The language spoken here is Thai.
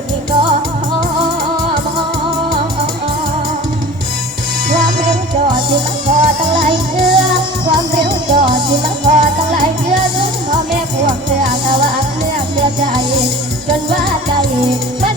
ความเร็วจอดที่มันพอตั้งหลายเกลือ ความเร็วจอดที่มันพอตั้งหลายเกลือถึงพ่อแม่พวกเธลือตว่าเลือกเลือกใจจนว่าใจมัน